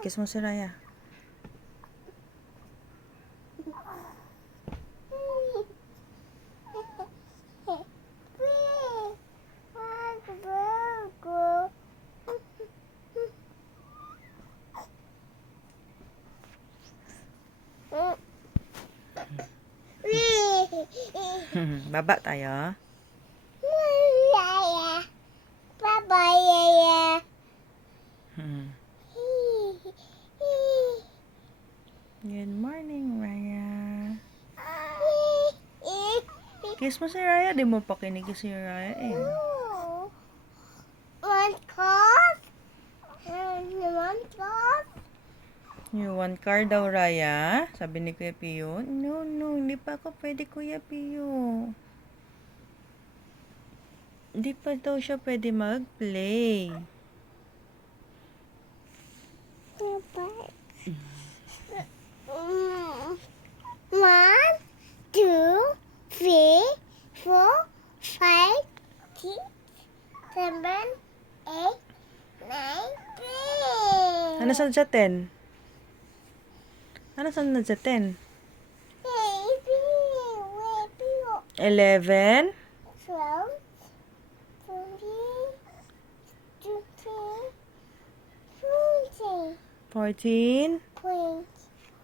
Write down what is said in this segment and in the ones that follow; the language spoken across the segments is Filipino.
Kiss mo si Raya. Baba tayo. Good morning, Raya. Kiss mo si Raya. Di mo pa kinikis si Raya eh. You want car daw, Raya? Sabi ni Kuya Pio. No, hindi pa ako pwede, Kuya Pio. Hindi pa daw siya pwede mag-play. One, two, three, four, five, six, seven, eight, nine, 10. Ano saan sa 10? Ano saan na sa 10? 11? 12, 13, 14, 14?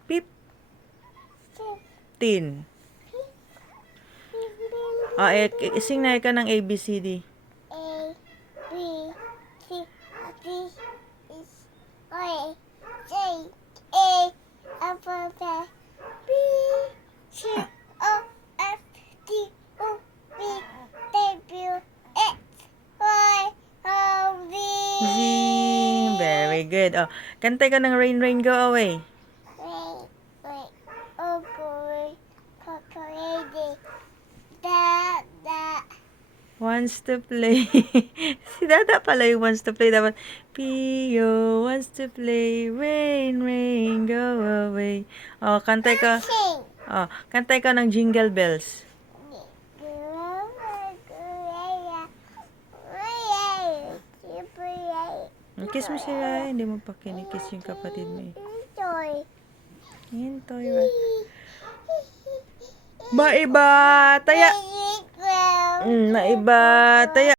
15, 15? Ah, sing na ka ng ABCD. A, B, C, D, E, I, J, A, F, B, C, O, F, D, O, B, W, X, Y, O, Z. Z. Very good. Oh, kantay ka ng Rain, Rain, Go Away. Wait, oh boy, Cocorede, da, Wants to play. Si Dada pala yung wants to play. Dapat, Pio wants to play. Rain, rain, go away. Oh, kantay ka. sing. Oh, kantay ka ng Jingle Bells. Kiss mo siya. Hindi mo pa kinikiss yung kapatid mo eh. Hintoy. Maiba. Taya. Maiba. Taya.